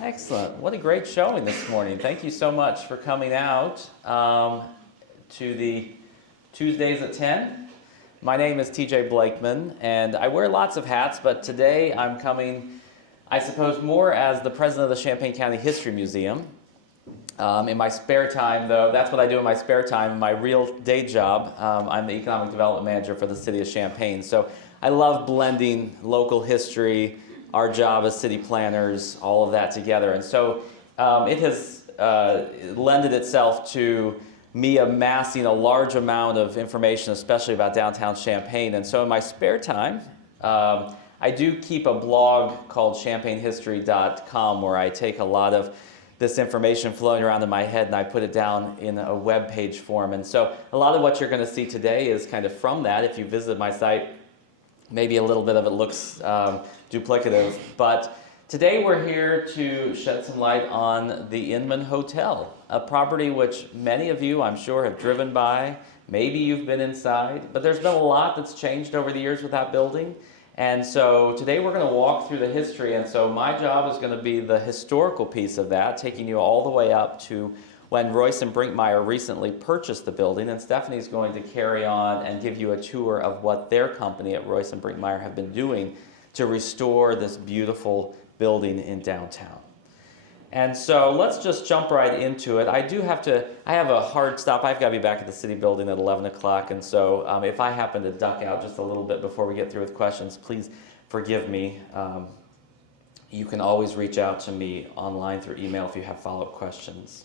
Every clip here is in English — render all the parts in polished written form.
Excellent. What a great showing this morning. Thank you so much for coming out to the Tuesdays at 10. My name is TJ Blakeman, and I wear lots of hats, but today I'm coming, I suppose, more as the president of the Champaign County History Museum. In my spare time, though, that's what I do in my spare time. In my real day job, I'm the economic development manager for the City of Champaign. So I love blending local history, our job as city planners, all of that together. And so it has lended itself to me amassing a large amount of information, especially about downtown Champaign. And so in my spare time, I do keep a blog called champaignhistory.com where I take a lot of this information flowing around in my head and I put it down in a web page form. And so a lot of what you're going to see today is kind of from that. If you visit my site, maybe a little bit of it looks duplicative, but today we're here to shed some light on the Inman Hotel, a property which many of you, I'm sure, have driven by. Maybe you've been inside, but there's been a lot that's changed over the years with that building. And so today we're going to walk through the history, and so my job is going to be the historical piece of that, taking you all the way up to when Royce and Brinkmeyer recently purchased the building, and Stephanie's going to carry on and give you a tour of what their company at Royce and Brinkmeyer have been doing to restore this beautiful building in downtown. And so let's just jump right into it. I have a hard stop. I've got to be back at the city building at 11 o'clock, and so if I happen to duck out just a little bit before we get through with questions, please forgive me. You can always reach out to me online through email if you have follow-up questions.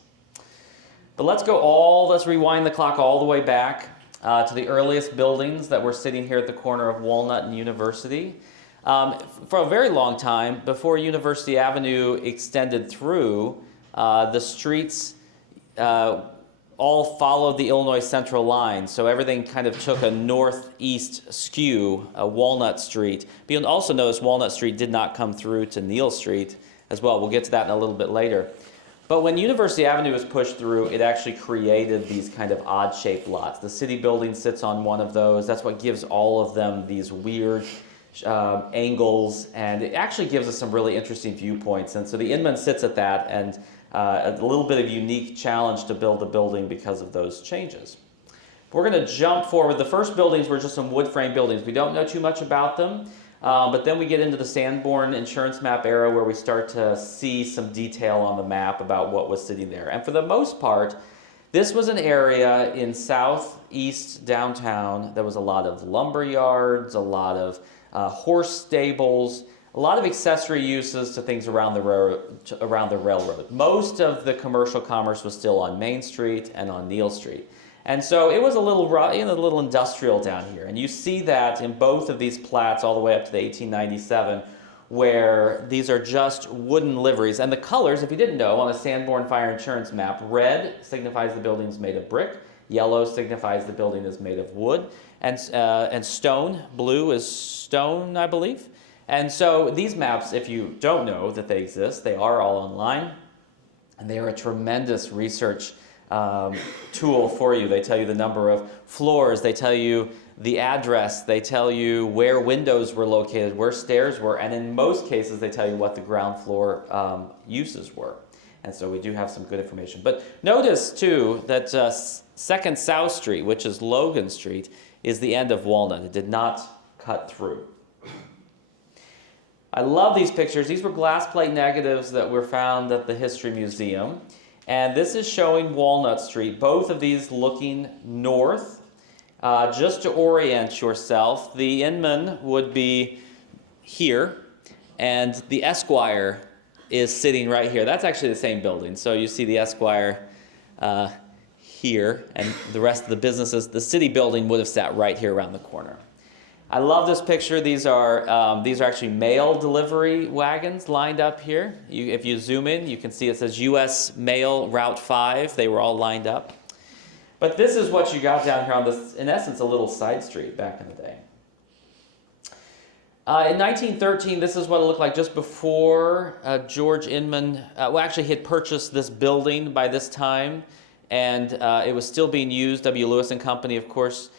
But let's rewind the clock all the way back to the earliest buildings that were sitting here at the corner of Walnut and University. For a very long time, before University Avenue extended through, the streets all followed the Illinois Central line, so everything kind of took a northeast skew, Walnut Street. But you'll also notice Walnut Street did not come through to Neal Street as well. We'll get to that in a little bit later. But when University Avenue was pushed through, it actually created these kind of odd-shaped lots. The city building sits on one of those. That's what gives all of them these weird angles, and it actually gives us some really interesting viewpoints. And so the Inman sits at that, and a little bit of unique challenge to build the building because of those changes. We're going to jump forward. The first buildings were just some wood frame buildings. We don't know too much about them. But then we get into the Sanborn insurance map era where we start to see some detail on the map about what was sitting there. And for the most part, this was an area in southeast downtown. There was a lot of lumber yards, a lot of horse stables, a lot of accessory uses to things around the railroad. Most of the commercial commerce was still on Main Street and on Neal Street. And so it was a little industrial down here. And you see that in both of these plats all the way up to the 1897, where these are just wooden liveries. And the colors, if you didn't know, on a Sanborn Fire Insurance map, red signifies the building is made of brick, yellow signifies the building is made of wood, and stone, blue is stone, I believe. And so these maps, if you don't know that they exist, they are all online, and they are a tremendous research tool for you. They tell you the number of floors, they tell you the address, they tell you where windows were located, where stairs were, and in most cases they tell you what the ground floor uses were. And so we do have some good information. But notice too that 2nd South Street, which is Logan Street, is the end of Walnut. It did not cut through. I love these pictures. These were glass plate negatives that were found at the History Museum. And this is showing Walnut Street, both of these looking north. Just to orient yourself, the Inman would be here, and the Esquire is sitting right here. That's actually the same building. So you see the Esquire here, and the rest of the businesses, the city building would have sat right here around the corner. I love this picture. These are actually mail delivery wagons lined up here. If you zoom in, you can see it says U.S. Mail Route 5. They were all lined up. But this is what you got down here on this, in essence, a little side street back in the day. In 1913, this is what it looked like just before George Inman, actually he had purchased this building by this time, and it was still being used. W. Lewis and Company, of course.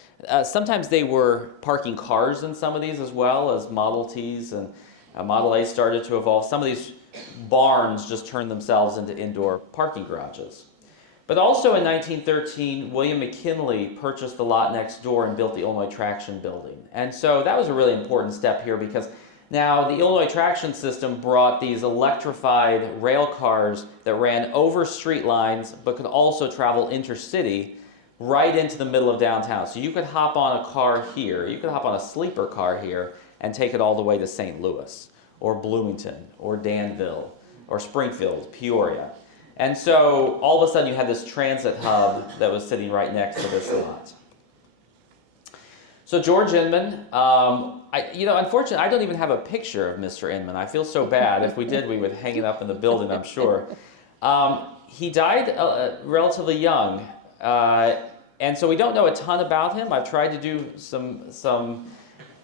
Sometimes they were parking cars in some of these as well as Model Ts, and Model A started to evolve. Some of these barns just turned themselves into indoor parking garages. But also in 1913, William McKinley purchased the lot next door and built the Illinois Traction Building. And so that was a really important step here, because now the Illinois Traction System brought these electrified rail cars that ran over street lines but could also travel intercity right into the middle of downtown. So you could hop on a car here, you could hop on a sleeper car here and take it all the way to St. Louis or Bloomington or Danville or Springfield, Peoria. And so all of a sudden you had this transit hub that was sitting right next to this lot. So George Inman, unfortunately I don't even have a picture of Mr. Inman. I feel so bad. If we did, we would hang it up in the building, I'm sure. He died relatively young, and so we don't know a ton about him. I've tried to do some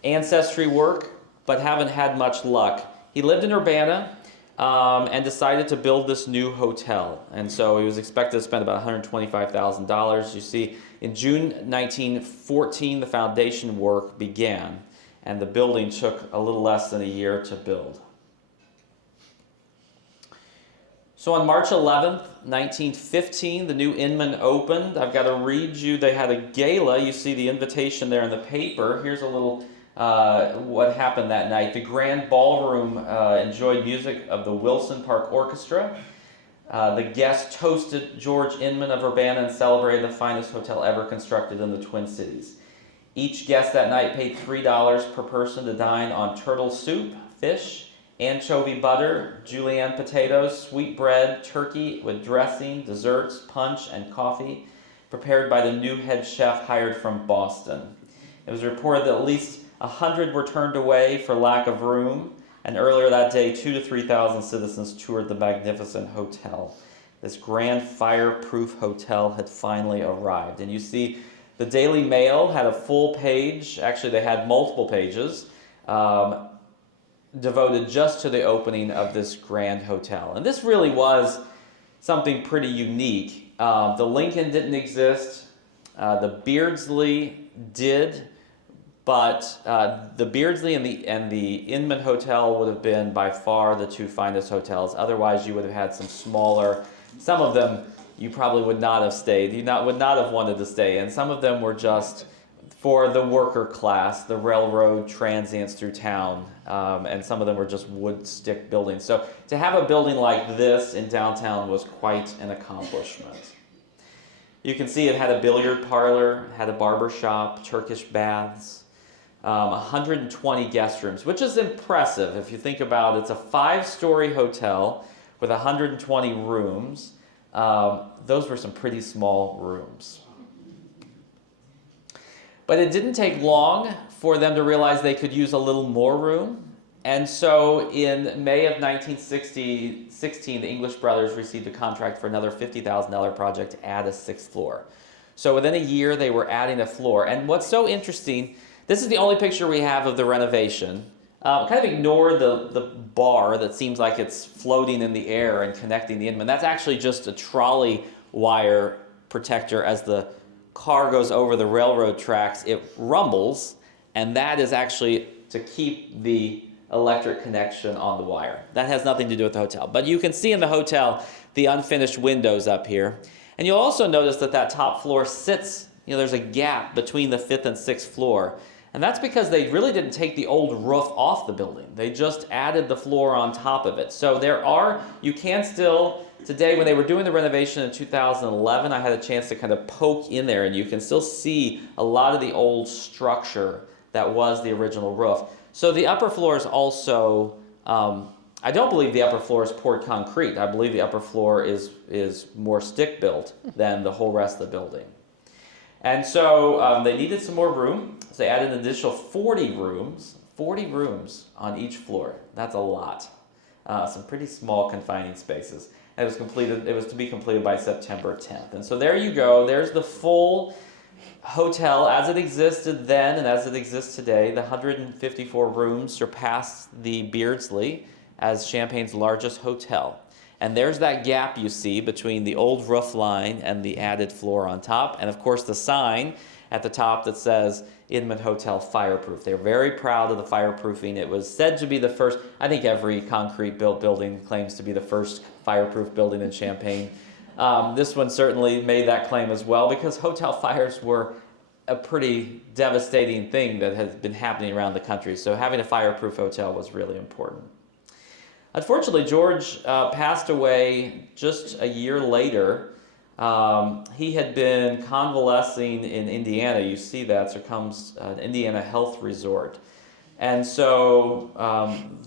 ancestry work, but haven't had much luck. He lived in Urbana. And decided to build this new hotel. And so he was expected to spend about $125,000. You see, in June 1914, the foundation work began, and the building took a little less than a year to build. So on March 11th, 1915, the new Inman opened. I've got to read you, they had a gala. You see the invitation there in the paper. Here's a little what happened that night. The Grand Ballroom enjoyed music of the Wilson Park Orchestra. The guests toasted George Inman of Urbana and celebrated the finest hotel ever constructed in the Twin Cities. Each guest that night paid $3 per person to dine on turtle soup, fish, anchovy butter, julienne potatoes, sweet bread, turkey with dressing, desserts, punch, and coffee, prepared by the new head chef hired from Boston. It was reported that at least 100 were turned away for lack of room, and earlier that day, 2,000 to 3,000 citizens toured the magnificent hotel. This grand fireproof hotel had finally arrived. And you see, the Daily Mail had a full page, actually they had multiple pages, devoted just to the opening of this grand hotel. And this really was something pretty unique. The Lincoln didn't exist, the Beardsley did, but the Beardsley and the Inman Hotel would have been by far the two finest hotels. Otherwise, you would have had some smaller, some of them you probably would not have stayed, would not have wanted to stay in. Some of them were just for the worker class, the railroad transients through town, and some of them were just wood stick buildings. So to have a building like this in downtown was quite an accomplishment. You can see it had a billiard parlor, had a barber shop, Turkish baths, 120 guest rooms, which is impressive if you think about it. It's a 5-story hotel with 120 rooms. Those were some pretty small rooms. But it didn't take long for them to realize they could use a little more room. And so in May of 1916, the English brothers received a contract for another $50,000 project to add a 6th floor. So within a year, they were adding a floor. And what's so interesting, this is the only picture we have of the renovation. Kind of ignore the bar that seems like it's floating in the air and connecting the Inman. That's actually just a trolley wire protector. As the car goes over the railroad tracks, it rumbles, and that is actually to keep the electric connection on the wire. That has nothing to do with the hotel. But you can see in the hotel the unfinished windows up here. And you'll also notice that that top floor sits, there's a gap between the 5th and 6th floor. And that's because they really didn't take the old roof off the building. They just added the floor on top of it. So you can still, today when they were doing the renovation in 2011, I had a chance to kind of poke in there, and you can still see a lot of the old structure that was the original roof. So the upper floor is also, I don't believe the upper floor is poured concrete. I believe the upper floor is more stick-built than the whole rest of the building. And so they needed some more room, so they added an additional 40 rooms on each floor. That's a lot. Some pretty small confining spaces. And it was to be completed by September 10th. And so there you go. There's the full hotel as it existed then and as it exists today. The 154 rooms surpassed the Beardsley as Champaign's largest hotel. And there's that gap you see between the old roof line and the added floor on top. And of course the sign at the top that says Inman Hotel fireproof. They're very proud of the fireproofing. It was said to be the first, I think every concrete built building claims to be the first fireproof building in Champaign. This one certainly made that claim as well, because hotel fires were a pretty devastating thing that has been happening around the country. So having a fireproof hotel was really important. Unfortunately, George passed away just a year later. He had been convalescing in Indiana. You see that, so comes an Indiana health resort. And so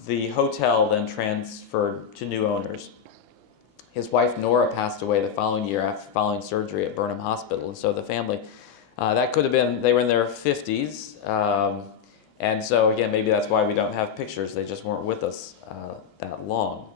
the hotel then transferred to new owners. His wife Nora passed away the following year after following surgery at Burnham Hospital. And so the family, that could have been, they were in their 50s. And so again, maybe that's why we don't have pictures. They just weren't with us that long.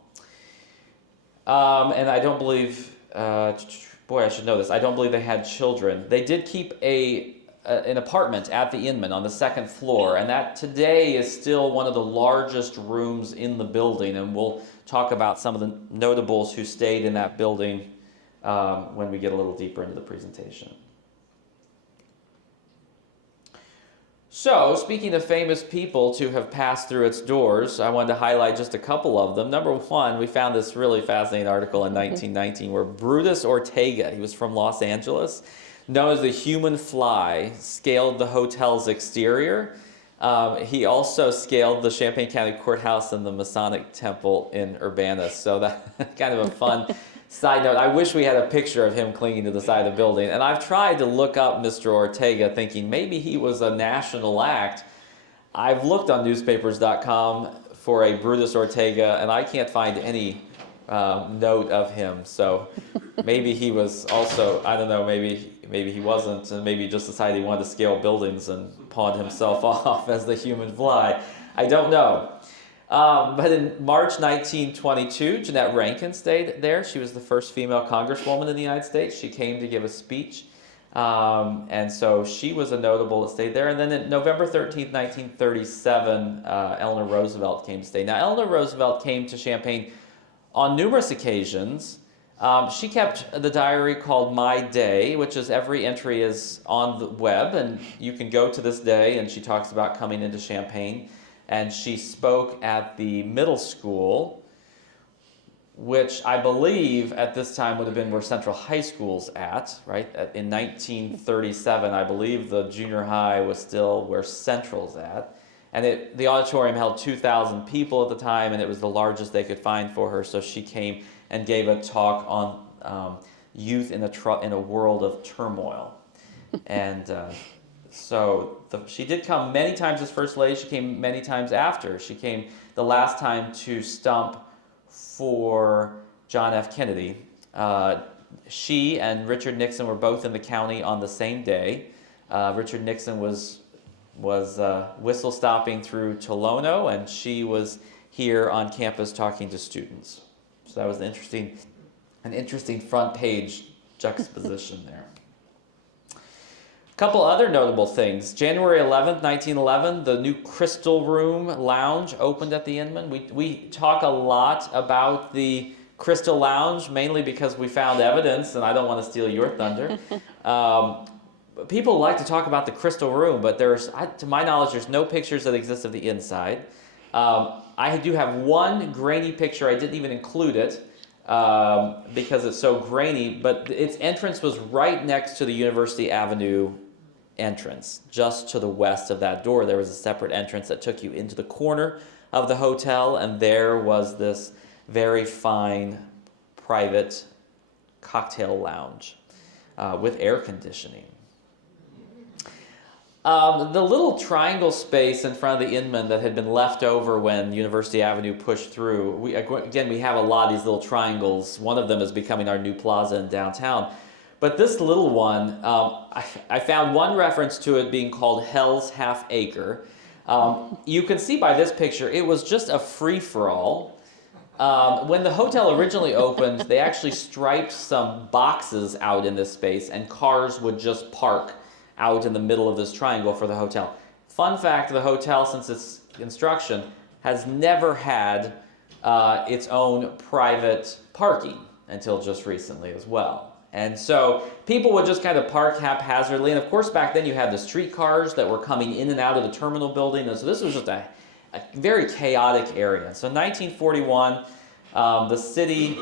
And I don't believe, boy, I should know this. I don't believe they had children. They did keep an apartment at the Inman on the second floor, and that today is still one of the largest rooms in the building. And we'll talk about some of the notables who stayed in that building when we get a little deeper into the presentation. So, speaking of famous people to have passed through its doors, I wanted to highlight just a couple of them. Number one, we found this really fascinating article in 1919 where Brutus Ortega, he was from Los Angeles, known as the human fly, scaled the hotel's exterior. He also scaled the Champaign County Courthouse and the Masonic Temple in Urbanus. So that's kind of a fun side note. I wish we had a picture of him clinging to the side of the building. And I've tried to look up Mr. Ortega thinking maybe he was a national act. I've looked on newspapers.com for a Brutus Ortega, and I can't find any note of him. So maybe he was also, I don't know, maybe he wasn't, and maybe just decided he wanted to scale buildings and pawned himself off as the human fly. I don't know. But in March 1922, Jeanette Rankin stayed there. She was the first female congresswoman in the United States. She came to give a speech. And so she was a notable that stayed there. And then on November 13th, 1937, Eleanor Roosevelt came to stay. Now, Eleanor Roosevelt came to Champaign on numerous occasions. She kept the diary called My Day, which is every entry is on the web, and you can go to this day, and she talks about coming into Champaign. And she spoke at the middle school, which I believe at this time would have been where Central High School's at, right? In 1937, I believe the junior high was still where Central's at. And the auditorium held 2,000 people at the time, and it was the largest they could find for her. So she came and gave a talk on youth in a world of turmoil. And she did come many times as First Lady. She came many times after. She came the last time to stump for John F. Kennedy. She and Richard Nixon were both in the county on the same day. Richard Nixon was whistle stopping through Tolono, and she was here on campus talking to students. So that was an interesting front page juxtaposition there. A couple other notable things. January 11th, 1911, the new Crystal Room Lounge opened at the Inman. We talk a lot about the Crystal Lounge, mainly because we found evidence, and I don't want to steal your thunder. People like to talk about the Crystal Room, but to my knowledge, there's no pictures that exist of the inside. I do have one grainy picture. I didn't even include it because it's so grainy, but its entrance was right next to the University Avenue entrance. Just to the west of that door, there was a separate entrance that took you into the corner of the hotel, and there was this very fine private cocktail lounge with air conditioning. The little triangle space in front of the Inman that had been left over when University Avenue pushed through, we have a lot of these little triangles. One of them is becoming our new plaza in downtown. But this little one, I found one reference to it being called Hell's Half Acre. You can see by this picture, it was just a free-for-all. When the hotel originally opened, they actually striped some boxes out in this space, and cars would just park out in the middle of this triangle for the hotel. Fun fact, the hotel, since its construction, has never had its own private parking until just recently as well. And so people would just kind of park haphazardly. And of course, back then you had the streetcars that were coming in and out of the terminal building. And so this was just a very chaotic area. So in 1941, the city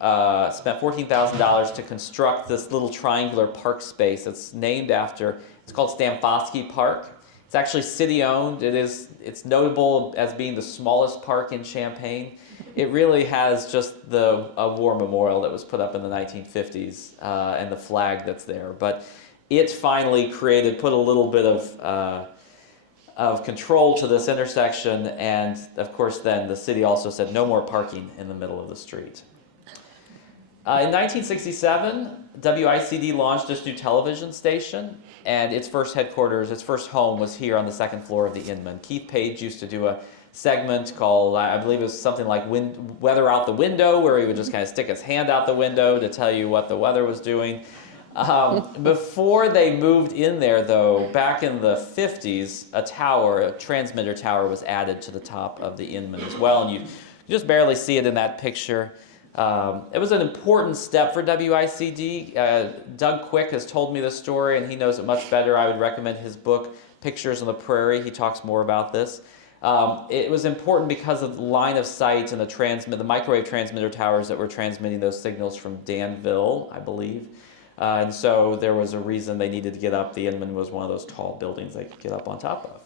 spent $14,000 to construct this little triangular park space. It's named after, it's called Stamfosky Park. It's actually city-owned. It's notable as being the smallest park in Champaign. It really has just a war memorial that was put up in the 1950s and the flag that's there. But it finally put a little bit of control to this intersection, and of course then the city also said no more parking in the middle of the street. In 1967, WICD launched this new television station, and its first headquarters, its first home was here on the second floor of the Inman. Keith Page used to do a segment called, I believe it was something like Weather Out the Window, where he would just kind of stick his hand out the window to tell you what the weather was doing. Before they moved in there, though, back in the 50s, a transmitter tower was added to the top of the Inman as well, and you just barely see it in that picture. It was an important step for WICD. Doug Quick has told me this story, and he knows it much better. I would recommend his book, Pictures on the Prairie. He talks more about this. It was important because of the line of sight and the microwave transmitter towers that were transmitting those signals from Danville, I believe. And so there was a reason they needed to get up. The Inman was one of those tall buildings they could get up on top of.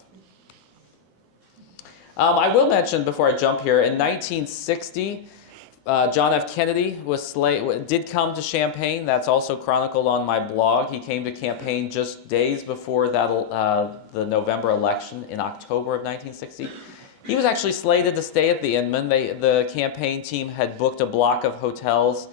I will mention, before I jump here, in 1960, John F. Kennedy did come to Champaign. That's also chronicled on my blog. He came to Champaign just days before the November election in October of 1960. He was actually slated to stay at the Inman. The campaign team had booked a block of hotel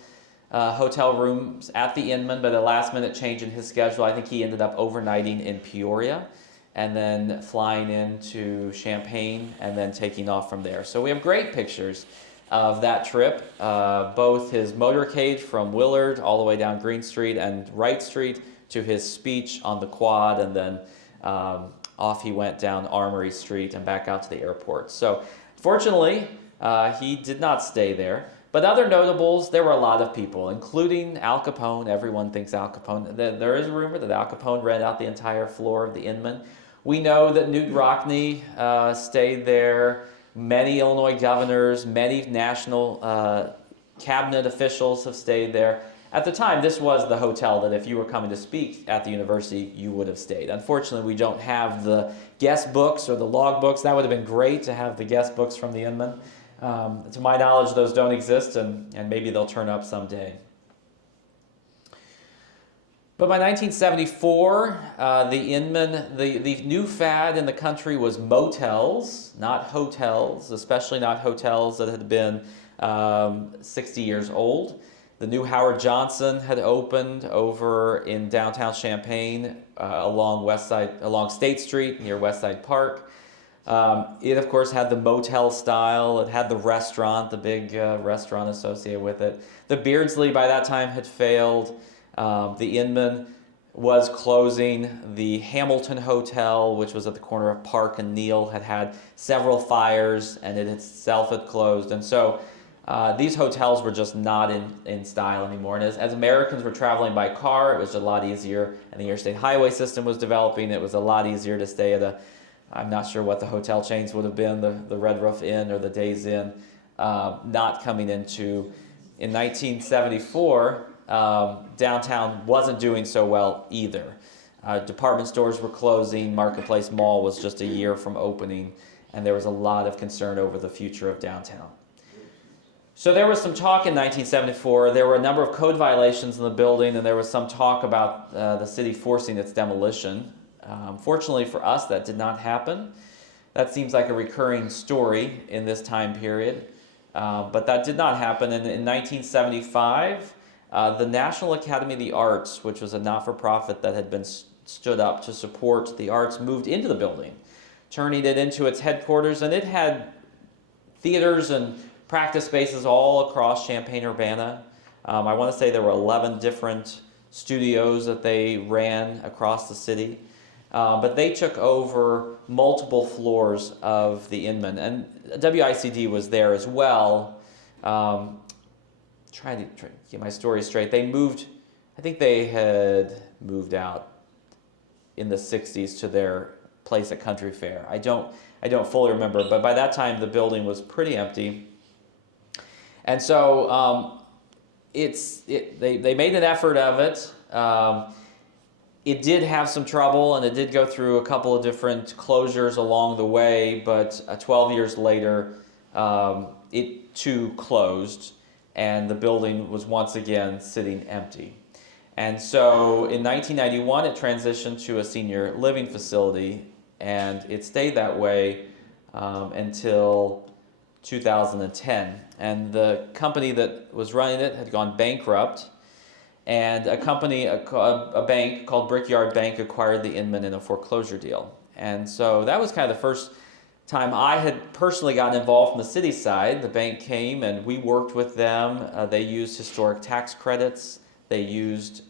rooms at the Inman, but a last-minute change in his schedule, I think he ended up overnighting in Peoria and then flying into Champaign and then taking off from there. So we have great pictures of that trip, both his motorcade from Willard all the way down Green Street and Wright Street to his speech on the quad, and then off he went down Armory Street and back out to the airport. So fortunately, he did not stay there. But other notables, there were a lot of people, including Al Capone. Everyone thinks Al Capone. There is a rumor that Al Capone rented out the entire floor of the Inman. We know that Newt Rockne stayed there. Many Illinois governors, many national cabinet officials have stayed there. At the time, this was the hotel that if you were coming to speak at the university, you would have stayed. Unfortunately, we don't have the guest books or the log books. That would have been great to have the guest books from the Inman. To my knowledge, those don't exist, and maybe they'll turn up someday. But by 1974, the Inman, the new fad in the country was motels, not hotels, especially not hotels that had been 60 years old. The new Howard Johnson had opened over in downtown Champaign along State Street near Westside Park. It, of course, had the motel style. It had the restaurant, the big restaurant associated with it. The Beardsley by that time had failed. The Inman was closing. The Hamilton Hotel, which was at the corner of Park and Neal, had had several fires, and it itself had closed. And so these hotels were just not in style anymore. And as Americans were traveling by car, it was a lot easier, and the interstate highway system was developing. It was a lot easier to stay at I'm not sure what the hotel chains would have been, the Red Roof Inn or the Days Inn, not coming into. In 1974, downtown wasn't doing so well either. Department stores were closing. Marketplace Mall was just a year from opening, and there was a lot of concern over the future of downtown. So there was some talk in 1974. There were a number of code violations in the building, and there was some talk about the city forcing its demolition. Fortunately for us, that did not happen. That seems like a recurring story in this time period. But that did not happen. And in 1975, the National Academy of the Arts, which was a not-for-profit that had been stood up to support the arts, moved into the building, turning it into its headquarters. And it had theaters and practice spaces all across Champaign-Urbana. I want to say there were 11 different studios that they ran across the city. But they took over multiple floors of the Inman, and WICD was there as well. Trying to get my story straight. They moved I think they had moved out in the 60s to their place at Country Fair. I don't fully remember, but by that time the building was pretty empty. And so they made an effort of it. It did have some trouble, and it did go through a couple of different closures along the way, but 12 years later, it too closed, and the building was once again sitting empty. And so in 1991, it transitioned to a senior living facility, and it stayed that way until 2010. And the company that was running it had gone bankrupt, and a bank called Brickyard Bank acquired the Inman in a foreclosure deal. And so that was kind of the first time I had personally gotten involved from the city side. The bank came and we worked with them. They used historic tax credits. They used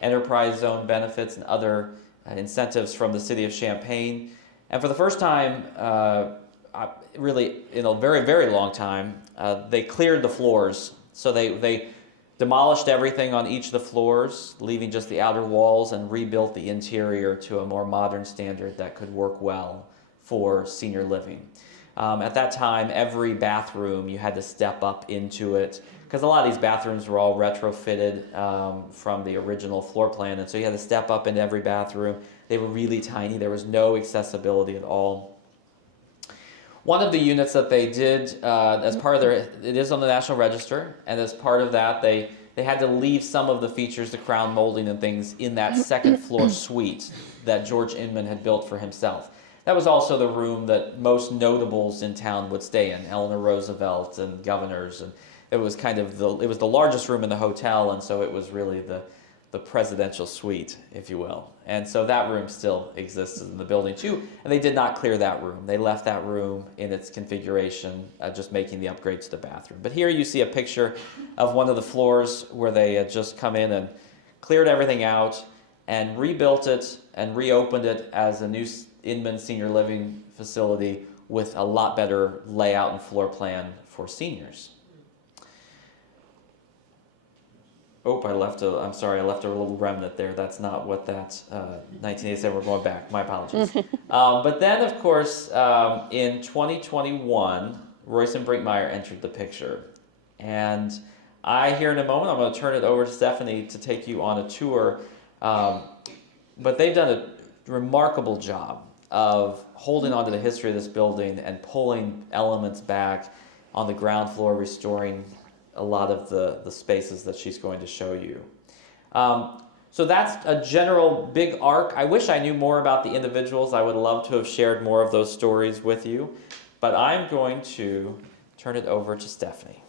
enterprise zone benefits and other incentives from the City of Champaign. And for the first time, really in a very, very long time, they cleared the floors. So they demolished everything on each of the floors, leaving just the outer walls, and rebuilt the interior to a more modern standard that could work well for senior living. At that time, every bathroom, you had to step up into it, because a lot of these bathrooms were all retrofitted from the original floor plan, and so you had to step up into every bathroom. They were really tiny. There was no accessibility at all. One of the units that they did as part of it is on the National Register, and as part of that, they had to leave some of the features, the crown molding and things, in that second floor suite that George Inman had built for himself. That was also the room that most notables in town would stay in, Eleanor Roosevelt and governors, and it was kind of it was the largest room in the hotel, and so it was really the presidential suite, if you will. And so that room still exists in the building too, and they did not clear that room. They left that room in its configuration, just making the upgrade to the bathroom. But here you see a picture of one of the floors where they had just come in and cleared everything out and rebuilt it and reopened it as a new Inman senior living facility with a lot better layout and floor plan for seniors. Oh, I'm sorry, I left a little remnant there. That's not what that 1987, we're going back. My apologies. But then, of course, in 2021, Royce and Brinkmeyer entered the picture. And here in a moment, I'm going to turn it over to Stephanie to take you on a tour. But they've done a remarkable job of holding on to the history of this building and pulling elements back on the ground floor, restoring a lot of the spaces that she's going to show you. So that's a general big arc. I wish I knew more about the individuals. I would love to have shared more of those stories with you, but I'm going to turn it over to Stephanie.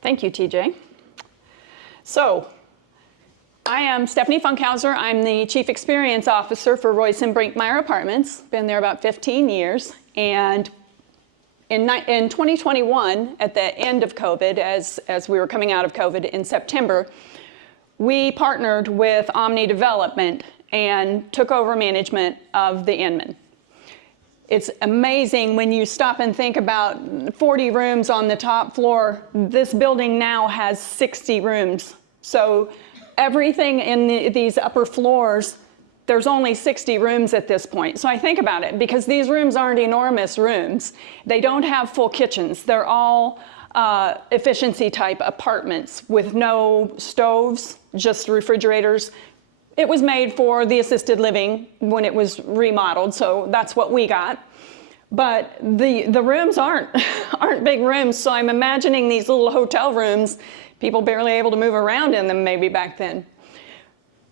Thank you, TJ. So, I am Stephanie Funkhauser. I'm the Chief Experience Officer for Royce and Brinkmeyer Apartments. Been there about 15 years. And in 2021, at the end of COVID, as we were coming out of COVID in September, we partnered with Omni Development and took over management of the Inman. It's amazing when you stop and think about 40 rooms on the top floor. This building now has 60 rooms. So everything in these upper floors, there's only 60 rooms at this point. So I think about it, because these rooms aren't enormous rooms. They don't have full kitchens. They're all efficiency type apartments with no stoves, just refrigerators. It was made for the assisted living when it was remodeled, so that's what we got. But the rooms aren't big rooms, so I'm imagining these little hotel rooms, people barely able to move around in them maybe back then.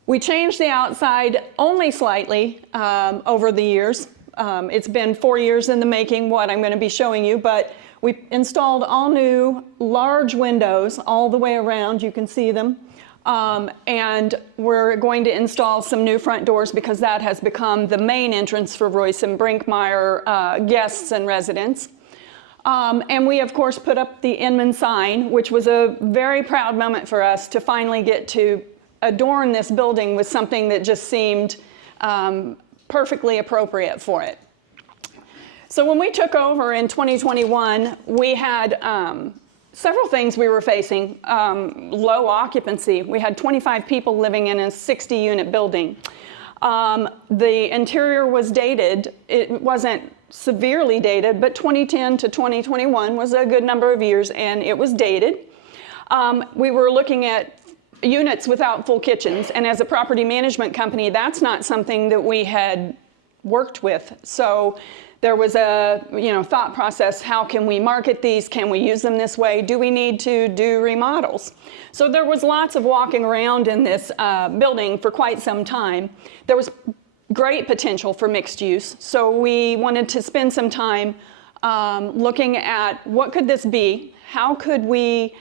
We changed the outside only slightly over the years. It's been 4 years in the making, what I'm going to be showing you, but we installed all new large windows all the way around. You can see them. And we're going to install some new front doors, because that has become the main entrance for Royce and Brinkmeyer guests and residents. And we, of course, put up the Inman sign, which was a very proud moment for us to finally get to adorn this building with something that just seemed perfectly appropriate for it. So when we took over in 2021, we had several things we were facing. Low occupancy. We had 25 people living in a 60-unit building. The interior was dated. It wasn't severely dated, but 2010 to 2021 was a good number of years, and it was dated. We were looking at units without full kitchens, and as a property management company, that's not something that we had worked with. So there was a thought process: how can we market these? Can we use them this way? Do we need to do remodels? So there was lots of walking around in this building for quite some time. There was great potential for mixed use, so we wanted to spend some time looking at what could this be? How could we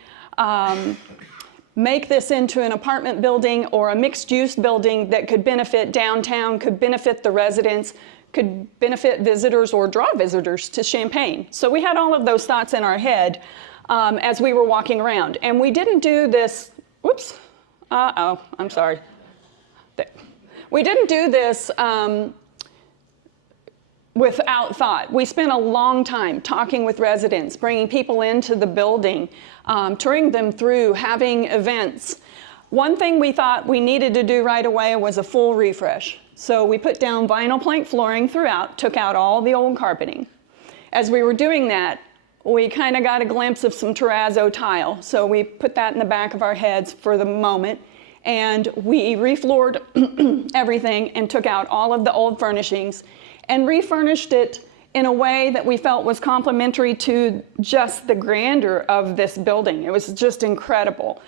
make this into an apartment building or a mixed-use building that could benefit downtown, could benefit the residents, could benefit visitors or draw visitors to Champaign. So we had all of those thoughts in our head as we were walking around. And we didn't do this, whoops, I'm sorry. We didn't do this without thought. We spent a long time talking with residents, bringing people into the building, touring them through, having events. One thing we thought we needed to do right away was a full refresh. So we put down vinyl plank flooring throughout, took out all the old carpeting. As we were doing that, we kind of got a glimpse of some terrazzo tile. So we put that in the back of our heads for the moment, and we refloored everything and took out all of the old furnishings and refurnished it in a way that we felt was complementary to just the grandeur of this building. It was just incredible.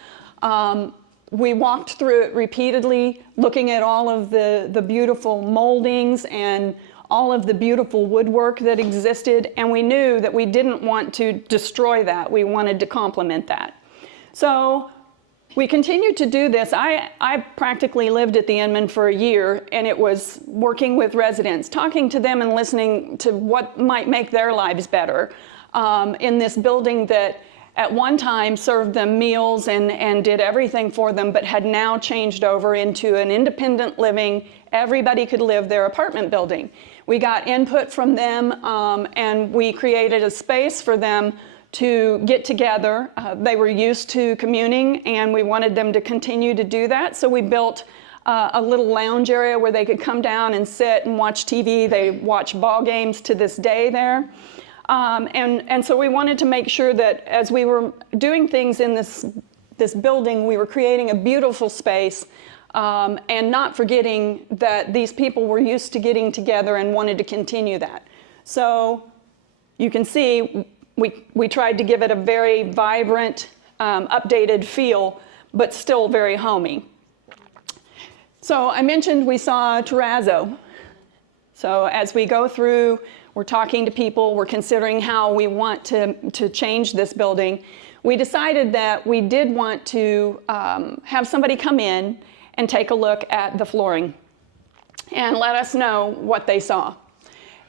We walked through it repeatedly, looking at all of the beautiful moldings and all of the beautiful woodwork that existed, and we knew that we didn't want to destroy that. We wanted to complement that. So we continued to do this. I practically lived at the Inman for a year, and it was working with residents, talking to them and listening to what might make their lives better in this building that at one time served them meals and did everything for them, but had now changed over into an independent living, everybody could live their apartment building. We got input from them, and we created a space for them to get together. They were used to communing, and we wanted them to continue to do that. So we built a little lounge area where they could come down and sit and watch TV. They watch ball games to this day there. And so we wanted to make sure that as we were doing things in this building, we were creating a beautiful space, and not forgetting that these people were used to getting together and wanted to continue that. So you can see we tried to give it a very vibrant, updated feel, but still very homey. So I mentioned we saw terrazzo. So as we go through, we're talking to people, we're considering how we want to change this building. We decided that we did want to have somebody come in and take a look at the flooring and let us know what they saw.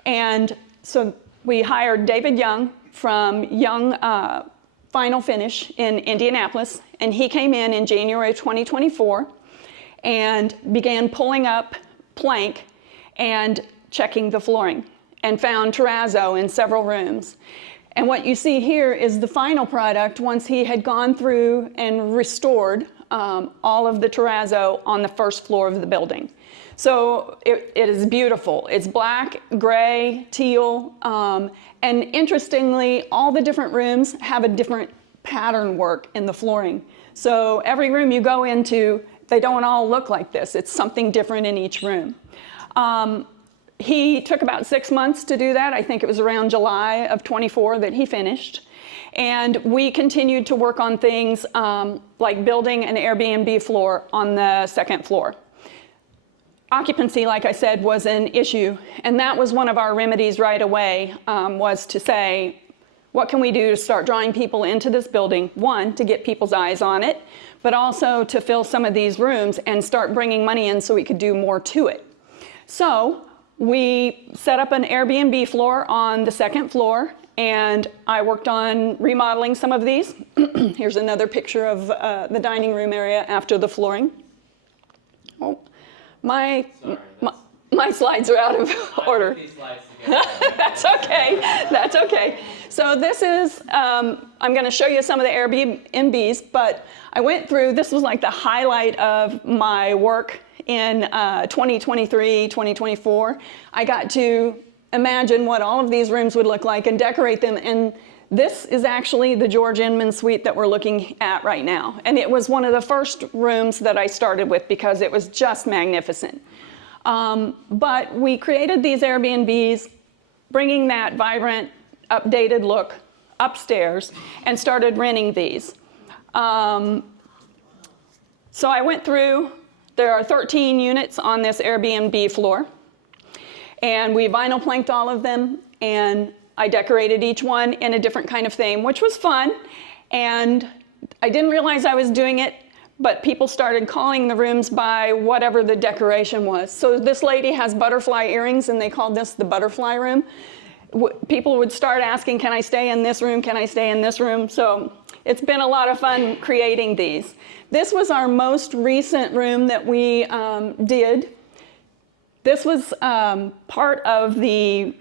And so we hired David Young from Young Final Finish in Indianapolis, and he came in January 2024 and began pulling up plank and checking the flooring, and found terrazzo in several rooms. And what you see here is the final product once he had gone through and restored all of the terrazzo on the first floor of the building. So it is beautiful. It's black, gray, teal, and interestingly, all the different rooms have a different pattern work in the flooring. So every room you go into, they don't all look like this. It's something different in each room. He took about 6 months to do that. I think it was around July of 24 that he finished. And we continued to work on things like building an Airbnb floor on the second floor. Occupancy, like I said, was an issue. And that was one of our remedies right away, was to say, what can we do to start drawing people into this building? One, to get people's eyes on it, but also to fill some of these rooms and start bringing money in so we could do more to it. So we set up an Airbnb floor on the second floor, and I worked on remodeling some of these. Here's another picture of the dining room area after the flooring. Oh, my slides are out of order. That's okay. That's okay. So this is, I'm going to show you some of the Airbnbs, but I went through, this was like the highlight of my work in 2023, 2024. I got to imagine what all of these rooms would look like and decorate them. And this is actually the George Inman suite that we're looking at right now. And it was one of the first rooms that I started with because it was just magnificent. But we created these Airbnbs, bringing that vibrant, updated look upstairs, and started renting these. So I went through, there are 13 units on this Airbnb floor, and we vinyl planked all of them, and I decorated each one in a different kind of theme, which was fun, and I didn't realize I was doing it, but people started calling the rooms by whatever the decoration was. So this lady has butterfly earrings, and they called this the butterfly room. People would start asking, can I stay in this room? Can I stay in this room? So it's been a lot of fun creating these. This was our most recent room that we did. This was part of the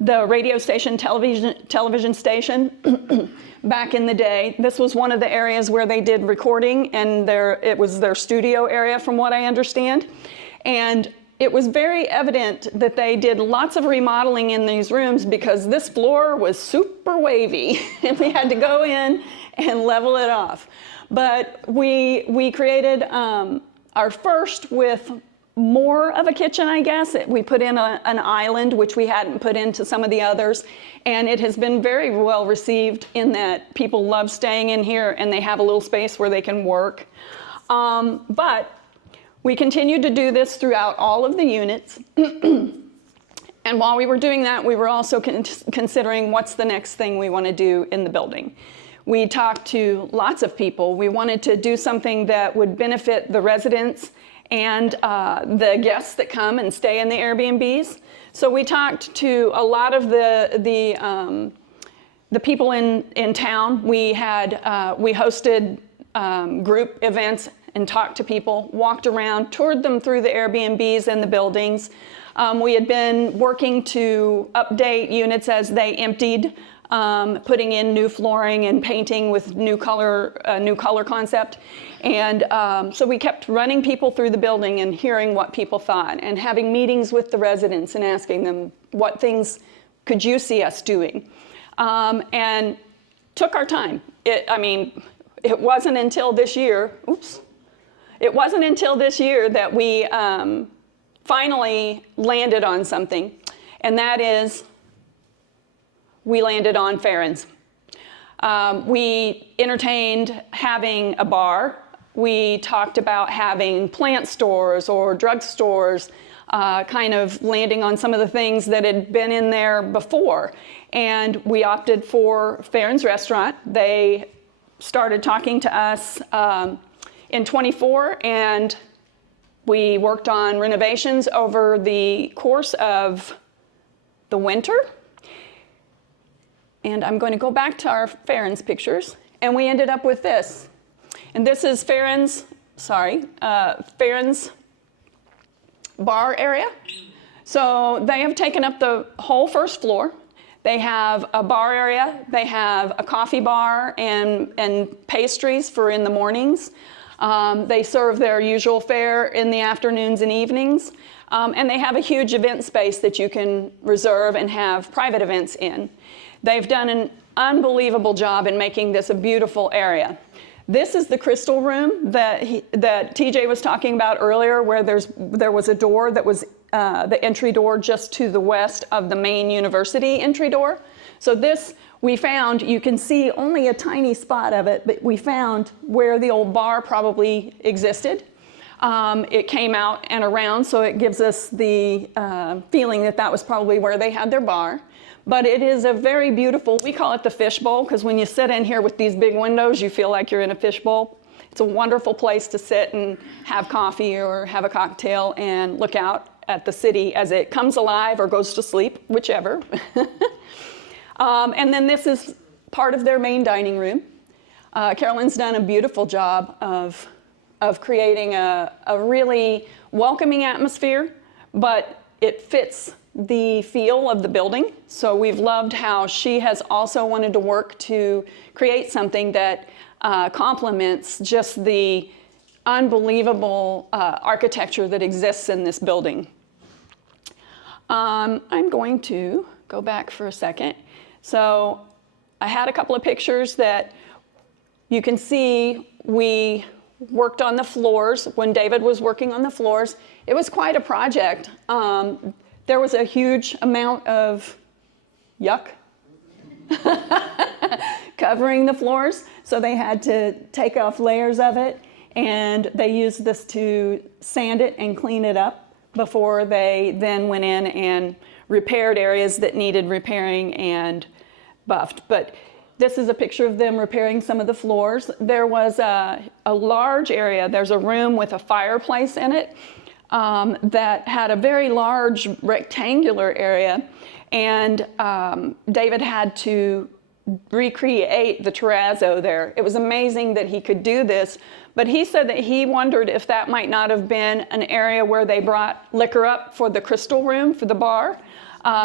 radio station, television station back in the day. This was one of the areas where they did recording, and it was their studio area from what I understand. And it was very evident that they did lots of remodeling in these rooms because this floor was super wavy and we had to go in and level it off. But we created our first with more of a kitchen, I guess. We put in an island, which we hadn't put into some of the others, and it has been very well received in that people love staying in here and they have a little space where they can work. But we continued to do this throughout all of the units. And while we were doing that, we were also considering what's the next thing we want to do in the building. We talked to lots of people. We wanted to do something that would benefit the residents and the guests that come and stay in the Airbnbs. So we talked to a lot of the people in town. We hosted group events and talked to people, walked around, toured them through the Airbnbs and the buildings. We had been working to update units as they emptied, putting in new flooring and painting with new color concept. And so we kept running people through the building and hearing what people thought and having meetings with the residents and asking them what things could you see us doing. And took our time. It wasn't until this year, it wasn't until this year that we finally landed on something, and that is we landed on Farron's. We entertained having a bar. We talked about having plant stores or drug stores, kind of landing on some of the things that had been in there before. And we opted for Farron's Restaurant. They started talking to us in 24, and we worked on renovations over the course of the winter. And I'm going to go back to our Farron's pictures, and we ended up with this. And this is Farron's bar area. So they have taken up the whole first floor. They have a bar area, they have a coffee bar and pastries for in the mornings. They serve their usual fare in the afternoons and evenings. And they have a huge event space that you can reserve and have private events in. They've done an unbelievable job in making this a beautiful area. This is the crystal room that TJ was talking about earlier, where there was a door that was the entry door just to the west of the main university entry door. So this, we found, you can see only a tiny spot of it, but we found where the old bar probably existed. It came out and around, so it gives us the feeling that that was probably where they had their bar. But it is a very beautiful, we call it the fishbowl, because when you sit in here with these big windows, you feel like you're in a fishbowl. It's a wonderful place to sit and have coffee or have a cocktail and look out at the city as it comes alive or goes to sleep, whichever. And then this is part of their main dining room. Carolyn's done a beautiful job of creating a really welcoming atmosphere, but it fits the feel of the building. So we've loved how she has also wanted to work to create something that complements just the unbelievable architecture that exists in this building. I'm going to go back for a second. So I had a couple of pictures that you can see. We worked on the floors when David was working on the floors. It was quite a project. There was a huge amount of yuck covering the floors, so they had to take off layers of it, and they used this to sand it and clean it up before they then went in and repaired areas that needed repairing and buffed. But this is a picture of them repairing some of the floors. There was a large area. There's a room with a fireplace in it that had a very large rectangular area, and David had to recreate the terrazzo there. It was amazing that he could do this, but he said that he wondered if that might not have been an area where they brought liquor up for the crystal room, for the bar,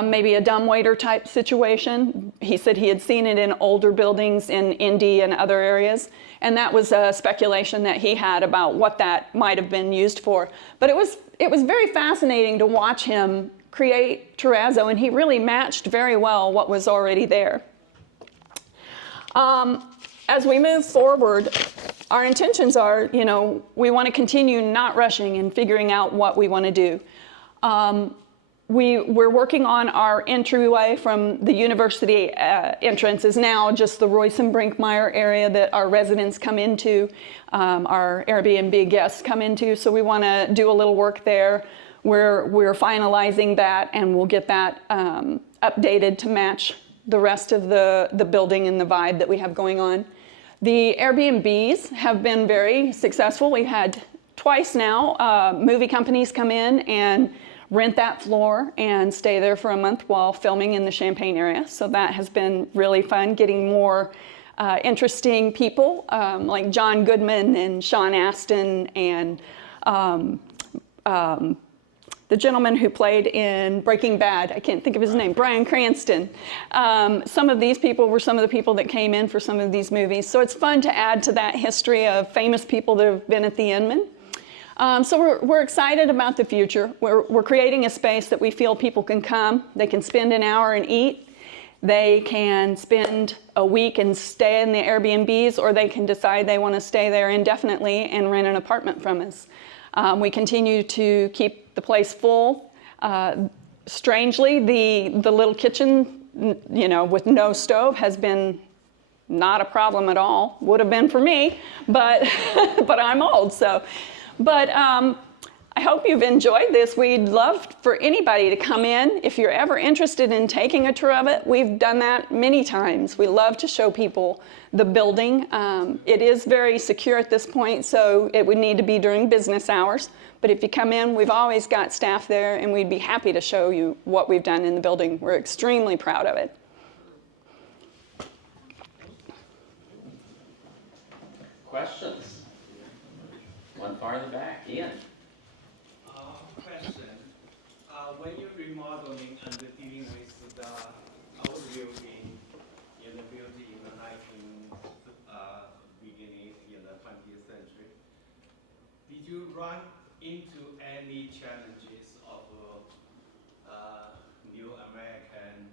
maybe a dumbwaiter type situation. He said he had seen it in older buildings in Indy and other areas, and that was a speculation that he had about what that might have been used for. But it was very fascinating to watch him create terrazzo, and he really matched very well what was already there. As we move forward, our intentions are, we want to continue not rushing and figuring out what we want to do. We're working on our entryway from the university entrance is now just the Royce and Brinkmeyer area that our residents come into, our Airbnb guests come into. So we want to do a little work there. We're finalizing that, and we'll get that updated to match the rest of the building and the vibe that we have going on. The Airbnbs have been very successful. We've had twice now movie companies come in and rent that floor and stay there for a month while filming in the Champaign area. So that has been really fun, getting more interesting people like John Goodman and Sean Astin and the gentleman who played in Breaking Bad, I can't think of his name, Bryan Cranston. Some of these people were some of the people that came in for some of these movies. So it's fun to add to that history of famous people that have been at the Inman. So we're excited about the future. We're creating a space that we feel people can come. They can spend an hour and eat. They can spend a week and stay in the Airbnbs, or they can decide they want to stay there indefinitely and rent an apartment from us. We continue to keep the place full. Strangely, the little kitchen, with no stove has been not a problem at all. Would have been for me, but but I'm old, so. But I hope you've enjoyed this. We'd love for anybody to come in. If you're ever interested in taking a tour of it, we've done that many times. We love to show people the building. It is very secure at this point, so it would need to be during business hours. But if you come in, we've always got staff there, and we'd be happy to show you what we've done in the building. We're extremely proud of it. Questions? One far in the back, Ian. Question. When you're remodeling and dealing with the old building in the building in the beginning in the 20th century, did you run into any challenges of new American,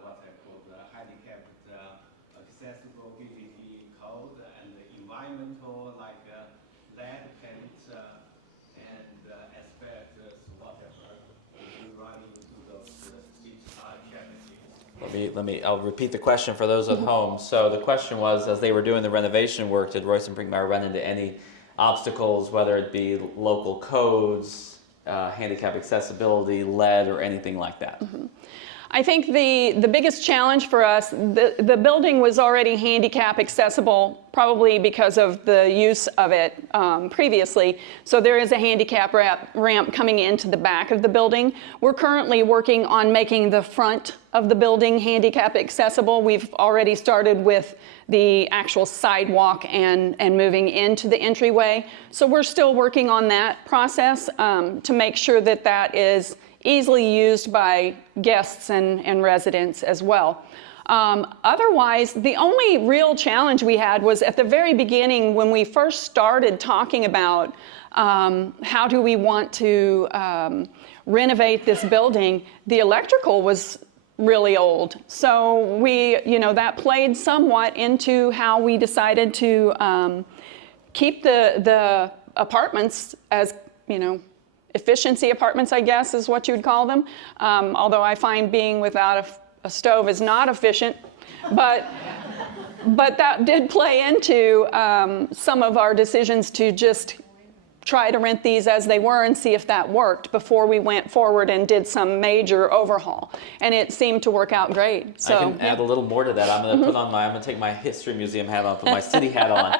what I call the handicapped accessibility code and the environmental, like lead paint and asbestos, whatever, if you run into those challenges? I'll repeat the question for those at home. So the question was, as they were doing the renovation work, did Royce and Brinkmeyer run into any obstacles, whether it be local codes, handicap accessibility, lead, or anything like that? Mm-hmm. I think the biggest challenge for us, the building was already handicap accessible, probably because of the use of it previously. So there is a handicap ramp coming into the back of the building. We're currently working on making the front of the building handicap accessible. We've already started with the actual sidewalk and moving into the entryway. So we're still working on that process to make sure that that is easily used by guests and residents as well. Otherwise, the only real challenge we had was at the very beginning when we first started talking about how do we want to renovate this building. The electrical was really old. So we, that played somewhat into how we decided to keep the apartments as, efficiency apartments, I guess is what you'd call them. Although I find being without a stove is not efficient, but that did play into some of our decisions to just try to rent these as they were and see if that worked before we went forward and did some major overhaul. And it seemed to work out great. So, I can add a little more to that. I'm going to I'm going to take my history museum hat off, put my city hat on.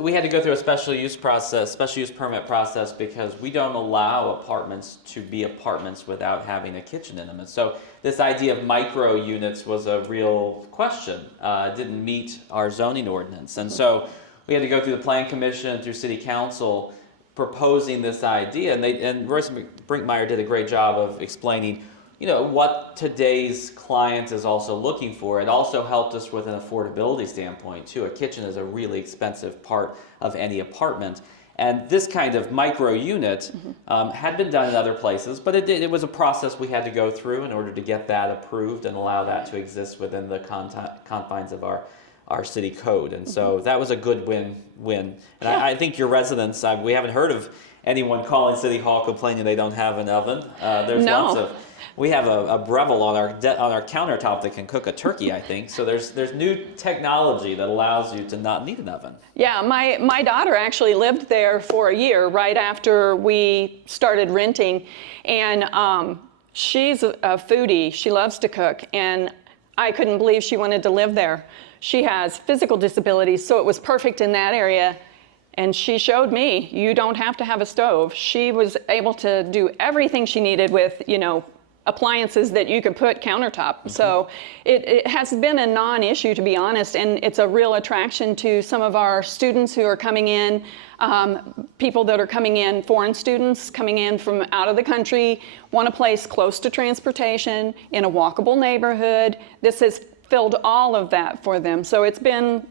We had to go through a special use permit process because we don't allow apartments to be apartments without having a kitchen in them. And so this idea of micro units was a real question. It didn't meet our zoning ordinance. And so we had to go through the Plan Commission, through City Council, proposing this idea. And Royce and Brinkmeyer did a great job of explaining, what today's client is also looking for. It also helped us with an affordability standpoint, too. A kitchen is a really expensive part of any apartment. And this kind of micro unit had been done in other places, but it was a process we had to go through in order to get that approved and allow that to exist within the confines of our city code. And so that was a good win-win. And I think your residents, we haven't heard of anyone calling City Hall complaining they don't have an oven. We have a Breville on our countertop that can cook a turkey, I think. So there's new technology that allows you to not need an oven. Yeah, my daughter actually lived there for a year right after we started renting. And she's a foodie. She loves to cook. And I couldn't believe she wanted to live there. She has physical disabilities, so it was perfect in that area. And she showed me, you don't have to have a stove. She was able to do everything she needed with, appliances that you could put countertop. So it has been a non-issue, to be honest, and it's a real attraction to some of our students who are coming in, people that are coming in, foreign students coming in from out of the country, want a place close to transportation, in a walkable neighborhood. This has filled all of that for them. So it's been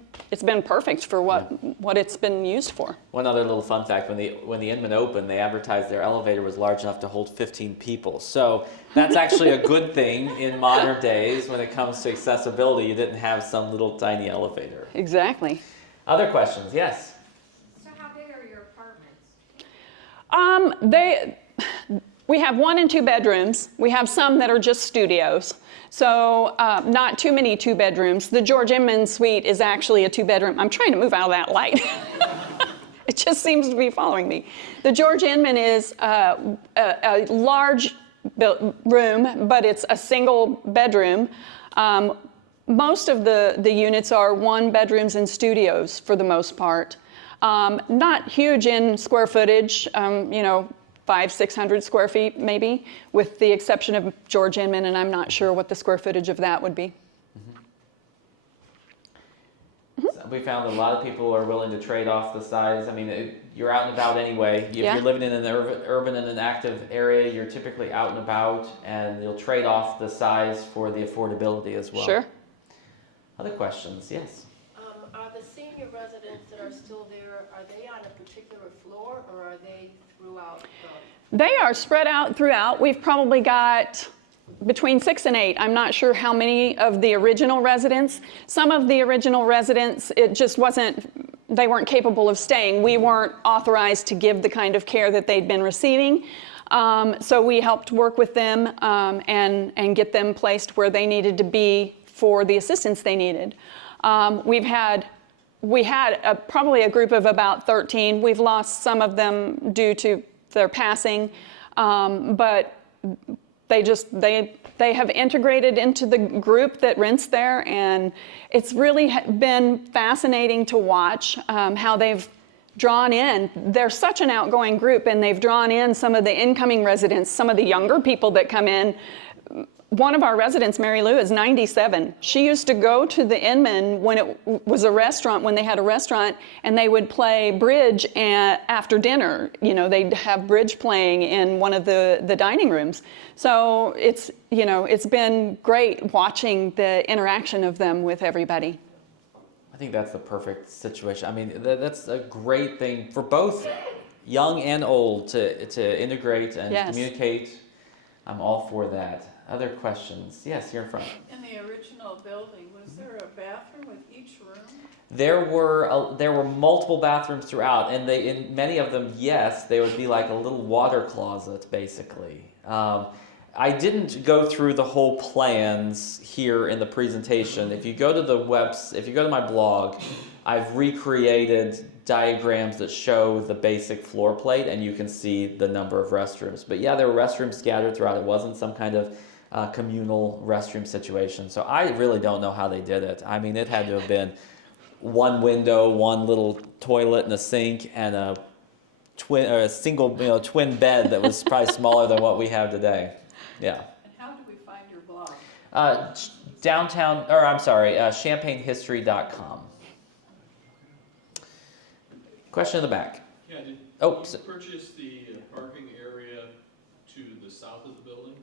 perfect for what it's been used for. One other little fun fact, when the Inman opened, they advertised their elevator was large enough to hold 15 people. So that's actually a good thing in modern days when it comes to accessibility. You didn't have some little tiny elevator. Exactly. Other questions? Yes? So how big are your apartments? We have 1 and 2 bedrooms. We have some that are just studios. So not too many 2 bedrooms. The George Inman suite is actually a 2 bedroom. I'm trying to move out of that light. It just seems to be following me. The George Inman is a large room, but it's a single bedroom. Most of the units are 1 bedrooms and studios for the most part. Not huge in square footage, 500-600 square feet maybe, with the exception of George Inman, and I'm not sure what the square footage of that would be. So we found a lot of people are willing to trade off the size. I mean, you're out and about anyway. If you're living in an urban and an active area, you're typically out and about, and you'll trade off the size for the affordability as well. Sure. Other questions? Yes. Are the senior residents that are still there, are they on a particular floor or are they throughout? They are spread out throughout. We've probably got between 6 and 8. I'm not sure how many of the original residents. Some of the original residents, it just they weren't capable of staying. We weren't authorized to give the kind of care that they'd been receiving. So we helped work with them and get them placed where they needed to be for the assistance they needed. We had probably a group of about 13. We've lost some of them due to their passing, but they have integrated into the group that rents there, and it's really been fascinating to watch how they've drawn in. They're such an outgoing group, and they've drawn in some of the incoming residents, some of the younger people that come in. one of our residents, Mary Lou, is 97. She used to go to the Inman when it was a restaurant, when they had a restaurant, and they would play bridge after dinner. You know, they'd have bridge playing in one of the dining rooms. So it's, you know, it's been great watching the interaction of them with everybody. I think that's the perfect situation. I mean, that's a great thing for both young and old to integrate and Yes. communicate. I'm all for that. Other questions? Yes, here in front. In the original building, was there a bathroom with each room? There were multiple bathrooms throughout, and in many of them, yes, they would be like a little water closet, basically. I didn't go through the whole plans here in the presentation. If you go to my blog, I've recreated diagrams that show the basic floor plate, and you can see the number of restrooms. But yeah, there were restrooms scattered throughout. It wasn't some kind of communal restroom situation. So I really don't know how they did it. I mean, it had to have been one window, one little toilet and a sink, and a single, twin bed that was probably smaller than what we have today. Yeah. And how do we find your blog? Champaignhistory.com. Question in the back. Yeah, did Oh, you purchase the parking area to the south of the building?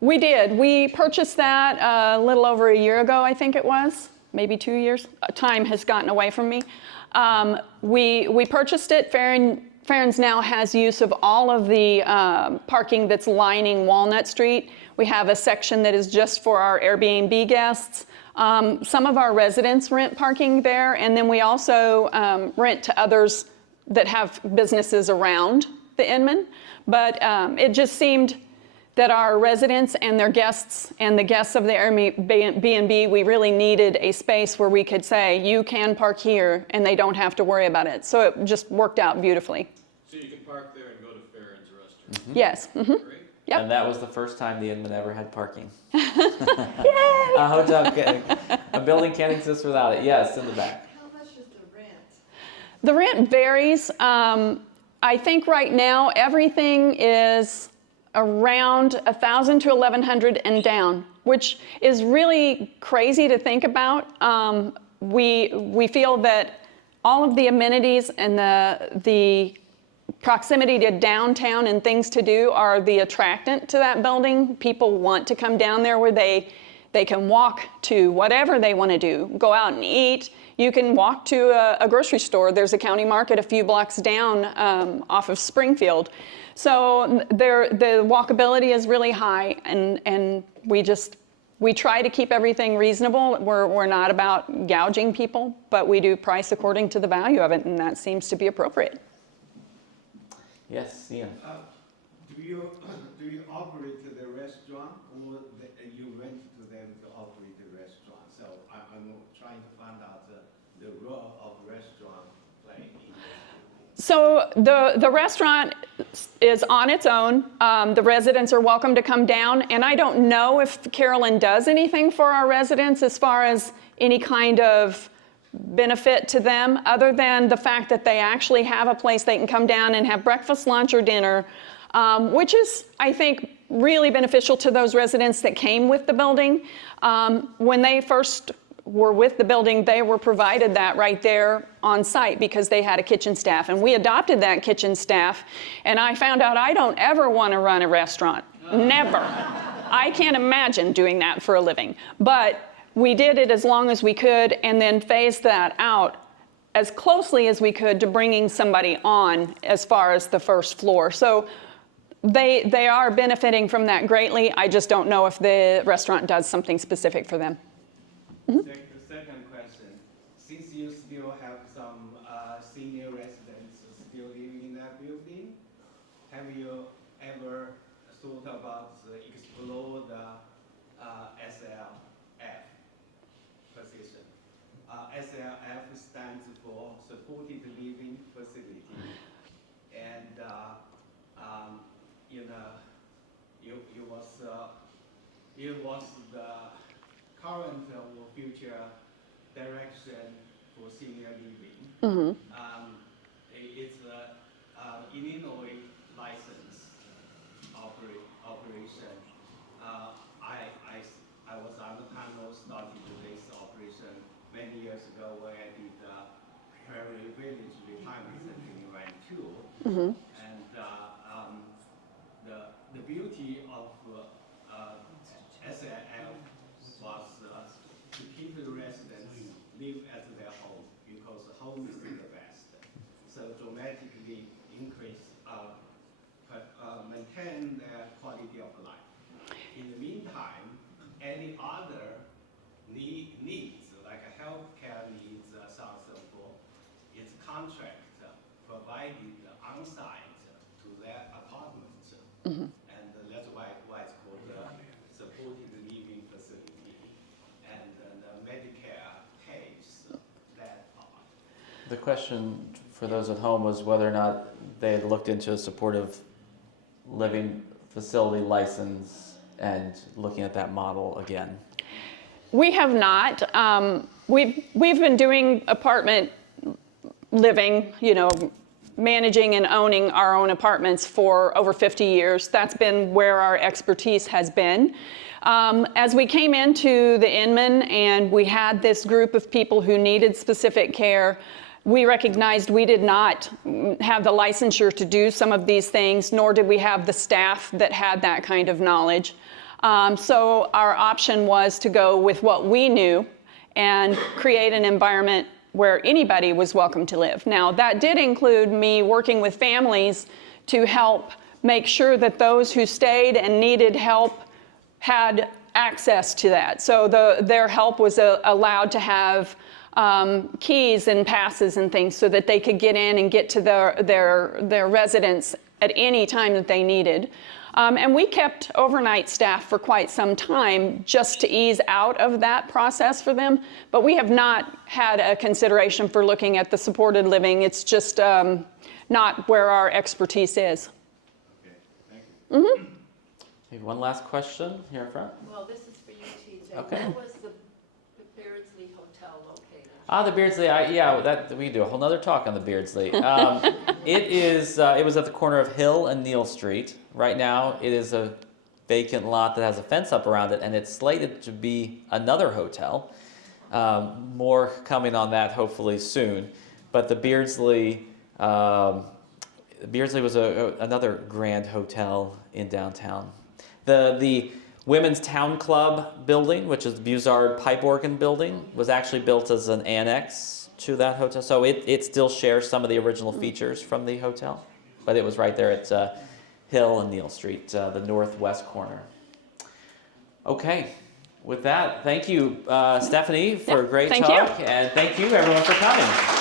We did. We purchased that a little over a year ago, I think it was, maybe 2 years. Time has gotten away from me. We purchased it. Farron's now has use of all of the parking that's lining Walnut Street. We have a section that is just for our Airbnb guests. Some of our residents rent parking there, and then we also rent to others that have businesses around the Inman. But it just seemed that our residents and their guests and the guests of the Airbnb, we really needed a space where we could say, you can park here, and they don't have to worry about it. So it just worked out beautifully. So you can park there and go to Farron's restaurant? Mm-hmm. Yes. Mm-hmm. Great. Yep. And that was the first time the Inman ever had parking. Yay! A hotel, a building can't exist without it. Yes, in the back. How much is the rent? The rent varies. I think right now everything is around $1,000 to $1,100 and down, which is really crazy to think about. We feel that all of the amenities and the proximity to downtown and things to do are the attractant to that building. People want to come down there where they can walk to whatever they want to do, go out and eat. You can walk to a grocery store. There's a county market a few blocks down off of Springfield. So the walkability is really high, and we try to keep everything reasonable. We're not about gouging people, but we do price according to the value of it, and that seems to be appropriate. Yes, Ian. Do you operate the restaurant, or you rent to them to operate the restaurant? So I'm trying to find out the role of restaurant play in this. So the restaurant is on its own. The residents are welcome to come down, and I don't know if Carolyn does anything for our residents as far as any kind of benefit to them, other than the fact that they actually have a place they can come down and have breakfast, lunch, or dinner, which is, I think, really beneficial to those residents that came with the building. When they first were with the building, they were provided that right there on site because they had a kitchen staff, and we adopted that kitchen staff, and I found out I don't ever want to run a restaurant. Never. I can't imagine doing that for a living. But we did it as long as we could, and then phased that out as closely as we could to bringing somebody on as far as the first floor. So they are benefiting from that greatly. I just don't know if the restaurant does something specific for them. The second question, since you still have some senior residents still living in that building, have you ever thought about explore the SLF position? SLF stands for Supported Living Facility, and it was the current or future direction for senior living. Mm-hmm. It's Illinois license operation. I was on the panel starting this operation many years ago when I did Prairie Village Retirement Center in Rhine 2. And the beauty of SAF was to keep the residents live at their home because home is the best. So dramatically increase, maintain their quality of life. In the meantime, any other needs, like healthcare needs, so on and so forth, is contract provided on-site to their apartment. And that's why it's called supported living facility. And the Medicare pays that part. The question for those at home was whether or not they had looked into a supportive living facility license and looking at that model again. We have not. We've been doing apartment living, managing and owning our own apartments for over 50 years. That's been where our expertise has been. As we came into the Inman and we had this group of people who needed specific care, we recognized we did not have the licensure to do some of these things, nor did we have the staff that had that kind of knowledge. So our option was to go with what we knew and create an environment where anybody was welcome to live. Now, that did include me working with families to help make sure that those who stayed and needed help had access to that. So their help was allowed to have keys and passes and things so that they could get in and get to their residence at any time that they needed. And we kept overnight staff for quite some time just to ease out of that process for them. But we have not had a consideration for looking at the supported living. It's just not where our expertise is. Okay, thank you. Maybe one last question here in front. Well, this is for you, TJ. Okay. Where was the Beardsley Hotel located? The Beardsley, we can do a whole nother talk on the Beardsley. It was at the corner of Hill and Neal Street. Right now, it is a vacant lot that has a fence up around it, and it's slated to be another hotel. More coming on that hopefully soon. But the Beardsley was another grand hotel in downtown. The Women's Town Club building, which is the Buzard Pipe Organ building, was actually built as an annex to that hotel. So it still shares some of the original features from the hotel, but it was right there at Hill and Neal Street, the northwest corner. Okay, with that, thank you, Stephanie, for a great thank talk, you. and thank you everyone for coming.